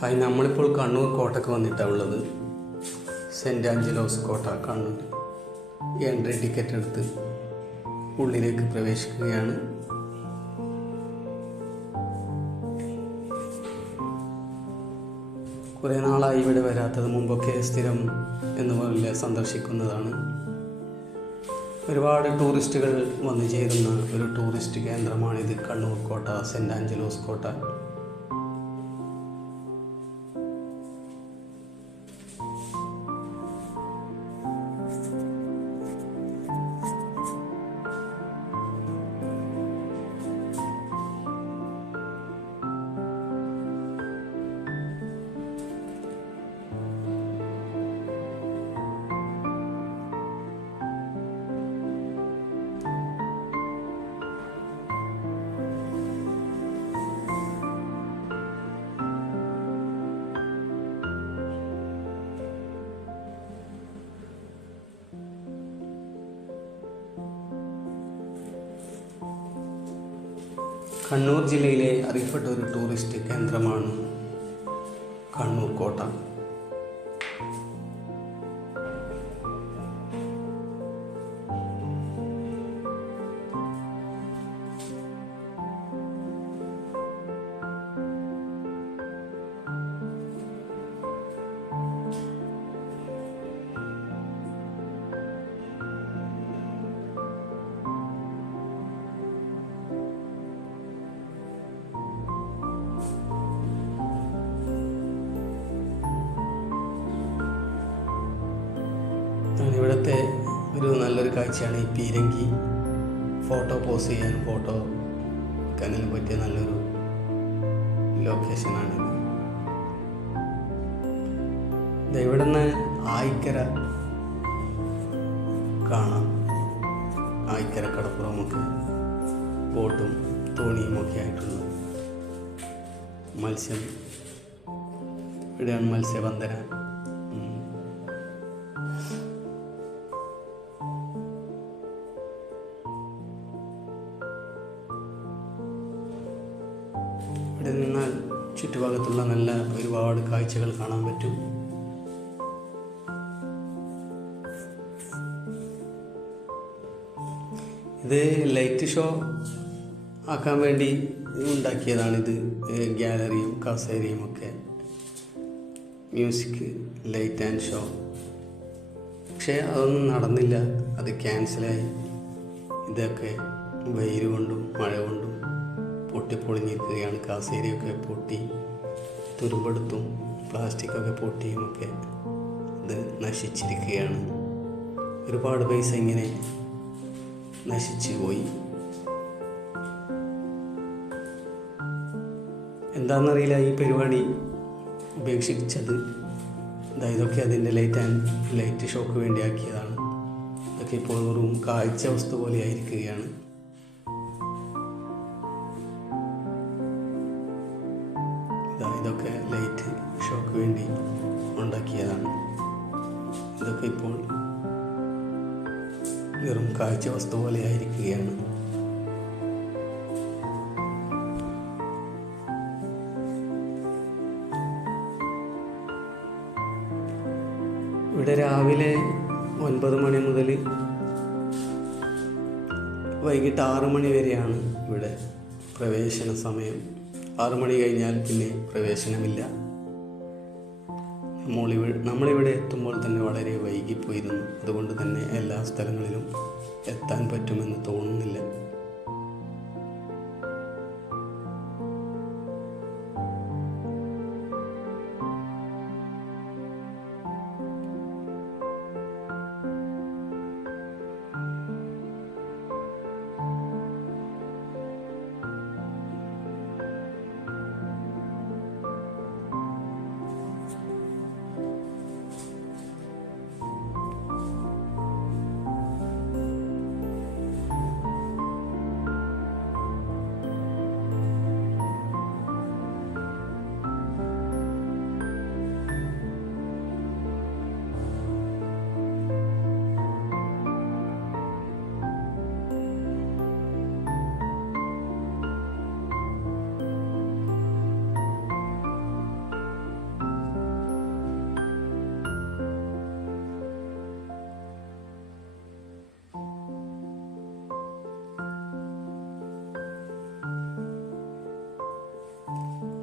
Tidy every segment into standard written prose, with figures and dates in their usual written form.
Hi, നമ്മളിപ്പോൾ കണ്ണൂർ കോട്ടയ്ക്ക് വന്നിട്ടാണ് ഉള്ളത്. സെൻറ്റ് ആഞ്ചലോസ് കോട്ട കണ്ണൂർ. എൻട്രി ടിക്കറ്റ് എടുത്ത് ഉള്ളിലേക്ക് പ്രവേശിക്കുകയാണ്. കുറേ നാളായി ഇവിടെ വരാത്തത്. മുമ്പൊക്കെ സ്ഥിരം എന്നുപോലെ സന്ദർശിക്കുന്നതാണ്. ഒരുപാട് ടൂറിസ്റ്റുകൾ വന്നു ചേരുന്ന ഒരു ടൂറിസ്റ്റ് കേന്ദ്രമാണിത്. കണ്ണൂർ കോട്ട, സെൻറ്റ് ആഞ്ചലോസ് കോട്ട. കണ്ണൂർ ജില്ലയിലെ അറിയപ്പെട്ട ഒരു ടൂറിസ്റ്റ് കേന്ദ്രമാണ് കണ്ണൂർ കോട്ട. ഇവിടുത്തെ ഒരു നല്ലൊരു കാഴ്ചയാണ് ഈ പീരങ്കി. ഫോട്ടോ പോസ് ചെയ്യാനും ഫോട്ടോ എടുക്കാനും പറ്റിയ നല്ലൊരു ലൊക്കേഷനാണിത്. ഇവിടെ നിന്ന് ആയിക്കര കാണാം. ആയിക്കര കടപ്പുറമൊക്കെ ബോട്ടും തോണിയും ഒക്കെ ആയിട്ടുള്ള മത്സ്യം. ഇവിടെയാണ് മത്സ്യബന്ധന. ഇവിടെ നിന്നാൽ ചുറ്റുഭാഗത്തുള്ള നല്ല ഒരുപാട് കാഴ്ചകൾ കാണാൻ പറ്റും. ഇത് ലൈറ്റ് ഷോ ആക്കാൻ വേണ്ടി ഉണ്ടാക്കിയതാണിത്. ഗ്യാലറിയും കസേരയും ഒക്കെ, മ്യൂസിക്, ലൈറ്റ് ആൻഡ് ഷോ. പക്ഷേ അതൊന്നും നടന്നില്ല, അത് ക്യാൻസലായി. ഇതൊക്കെ വെയിൽ കൊണ്ടും മഴ കൊണ്ടും പൊട്ടിപ്പൊളിഞ്ഞിരിക്കുകയാണ്. കാസേരയൊക്കെ പൊട്ടി, തുരുമ്പെടുത്തും പ്ലാസ്റ്റിക്കൊക്കെ പൊട്ടിയുമൊക്കെ ഇത് നശിച്ചിരിക്കുകയാണ്. ഒരുപാട് പൈസ ഇങ്ങനെ നശിച്ചു പോയി. എന്താണെന്നറിയില്ല ഈ പരിപാടി ഉപേക്ഷിച്ചത്. ഇതൊക്കെ അതിൻ്റെ ലൈറ്റ് ഷോക്ക് വേണ്ടി ആക്കിയതാണ്. ഇതൊക്കെ ഇപ്പോൾ വെറും കാഴ്ച വസ്തു പോലെ ആയിരിക്കുകയാണ്. ഇതൊക്കെ ലൈറ്റ് ഷോക്ക് വേണ്ടി ഉണ്ടാക്കിയതാണ്. ഇതൊക്കെ ഇപ്പോൾ വെറും കാഴ്ച വസ്തു പോലെ ആയിരിക്കുകയാണ്. ഇവിടെ രാവിലെ 9 മണി മുതൽ വൈകിട്ട് 6 മണി വരെയാണ് ഇവിടെ പ്രവേശന സമയം. 6 മണി കഴിഞ്ഞാൽ പിന്നെ പ്രവേശനമില്ല. നമ്മളിവിടെ എത്തുമ്പോൾ തന്നെ വളരെ വൈകിപ്പോയിരുന്നു. അതുകൊണ്ട് തന്നെ എല്ലാ സ്ഥലങ്ങളിലും എത്താൻ പറ്റുമെന്ന് തോന്നുന്നില്ല.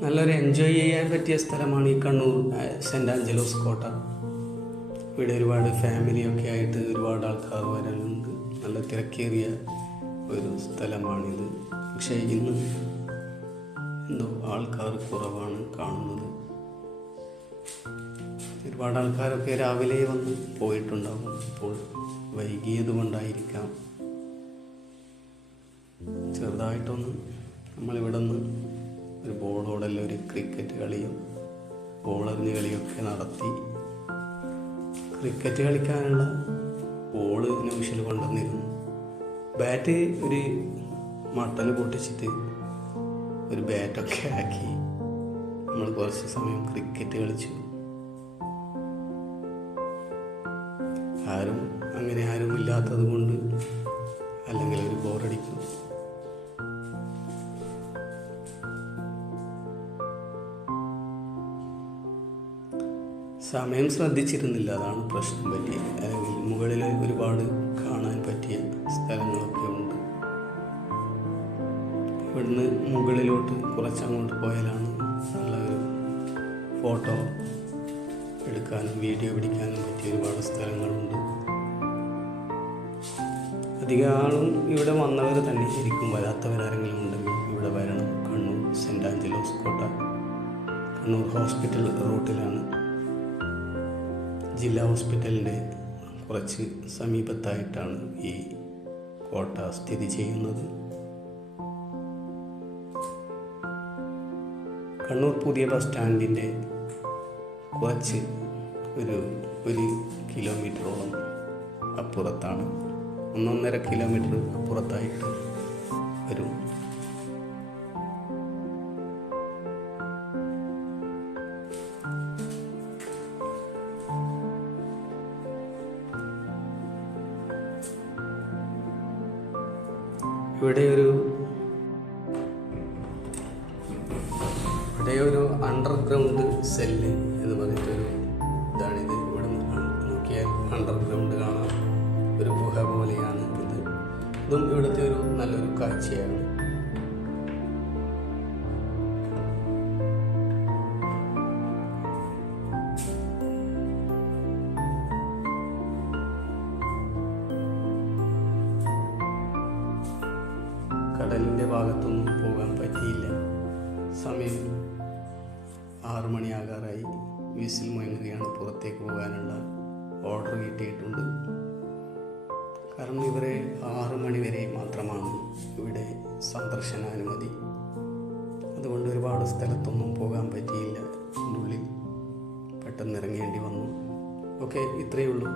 നല്ലൊരു എൻജോയ് ചെയ്യാൻ പറ്റിയ സ്ഥലമാണ് ഈ കണ്ണൂർ സെൻറ്റ് ആഞ്ചലോസ് കോട്ട. ഇവിടെ ഒരുപാട് ഫാമിലിയൊക്കെ ആയിട്ട് ഒരുപാട് ആൾക്കാർ വരാനുണ്ട്. നല്ല തിരക്കേറിയ ഒരു സ്ഥലമാണിത്. പക്ഷേ ഇന്ന് എന്തോ ആൾക്കാർ കുറവാണ് കാണുന്നത്. ഒരുപാട് ആൾക്കാരൊക്കെ രാവിലെ വന്ന് പോയിട്ടുണ്ടാകും. ഇപ്പോൾ വൈകിയത് കൊണ്ടായിരിക്കാം. ചെറുതായിട്ടൊന്ന് നമ്മളിവിടെ നിന്ന് ഒരു ബോളോടെല്ലാം ഒരു ക്രിക്കറ്റ് കളിയും ബോളെറിഞ്ഞ് കളിയൊക്കെ നടത്തി. ക്രിക്കറ്റ് കളിക്കാനുള്ള ബോള് നൗഷൽ കൊണ്ടുവന്നിരുന്നു. ബാറ്റ് ഒരു മട്ടൽ പൊട്ടിച്ചിട്ട് ഒരു ബാറ്റൊക്കെ ആക്കി നമ്മൾ കുറച്ച് സമയം ക്രിക്കറ്റ് കളിച്ചു. ആരും ഇല്ലാത്തത് കൊണ്ട് അല്ലെങ്കിൽ ഒരു ബോറടിക്കും. സമയം ശ്രദ്ധിച്ചിരുന്നില്ല, അതാണ് പ്രശ്നം പറ്റിയത്. അല്ലെങ്കിൽ മുകളിൽ ഒരുപാട് കാണാൻ പറ്റിയ സ്ഥലങ്ങളൊക്കെ ഉണ്ട്. ഇവിടുന്ന് മുകളിലോട്ട് കുറച്ചങ്ങോട്ട് പോയാലാണ് നല്ല ഒരു ഫോട്ടോ എടുക്കാനും വീഡിയോ പിടിക്കാനും പറ്റിയ ഒരുപാട് സ്ഥലങ്ങളുണ്ട്. അധികം ആളും ഇവിടെ വന്നവർ തന്നെ ശരിക്കും, വരാത്തവരാരെങ്കിലും ഉണ്ടെങ്കിൽ ഇവിടെ വരണം. കണ്ണൂർ സെൻറ്റ് ആഞ്ചലോസ് കോട്ട കണ്ണൂർ ഹോസ്പിറ്റൽ റൂട്ടിലാണ്. ജില്ലാ ഹോസ്പിറ്റലിൻ്റെ കുറച്ച് സമീപത്തായിട്ടാണ് ഈ കോട്ട സ്ഥിതി ചെയ്യുന്നത്. കണ്ണൂർ പുതിയ ബസ് സ്റ്റാൻഡിൻ്റെ കുറച്ച് ഒരു കിലോമീറ്ററോളം അപ്പുറത്താണ്, 1.5 കിലോമീറ്റർ അപ്പുറത്തായിട്ട് വരും. ഇവിടെ ഒരു അണ്ടർഗ്രൗണ്ട് സെല്ല് എന്ന് പറഞ്ഞിട്ടൊരു ഇതാണിത്. ഇവിടെ നോക്കിയാൽ അണ്ടർഗ്രൗണ്ട് കാണാം. ഒരു ഗുഹ പോലെയാണ് ഇത്. ഇതും ഇവിടുത്തെ ഒരു നല്ലൊരു കാഴ്ചയാണ്. കടലിൻ്റെ ഭാഗത്തൊന്നും പോകാൻ പറ്റിയില്ല. സമയം 6 മണിയാകാറായി. വിസിൽ മുഴങ്ങുകയാണ്. പുറത്തേക്ക് പോകാനുള്ള ഓർഡർ കിട്ടിയിട്ടുണ്ട്. കാരണം ഇവരെ 6 മണി വരെ മാത്രമാണ് ഇവിടെ സന്ദർശനാനുമതി. അതുകൊണ്ട് ഒരുപാട് സ്ഥലത്തൊന്നും പോകാൻ പറ്റിയില്ല. ഉള്ളിൽ പെട്ടെന്ന് ഇറങ്ങേണ്ടി വന്നു. ഓക്കെ, ഇത്രയേ ഉള്ളൂ.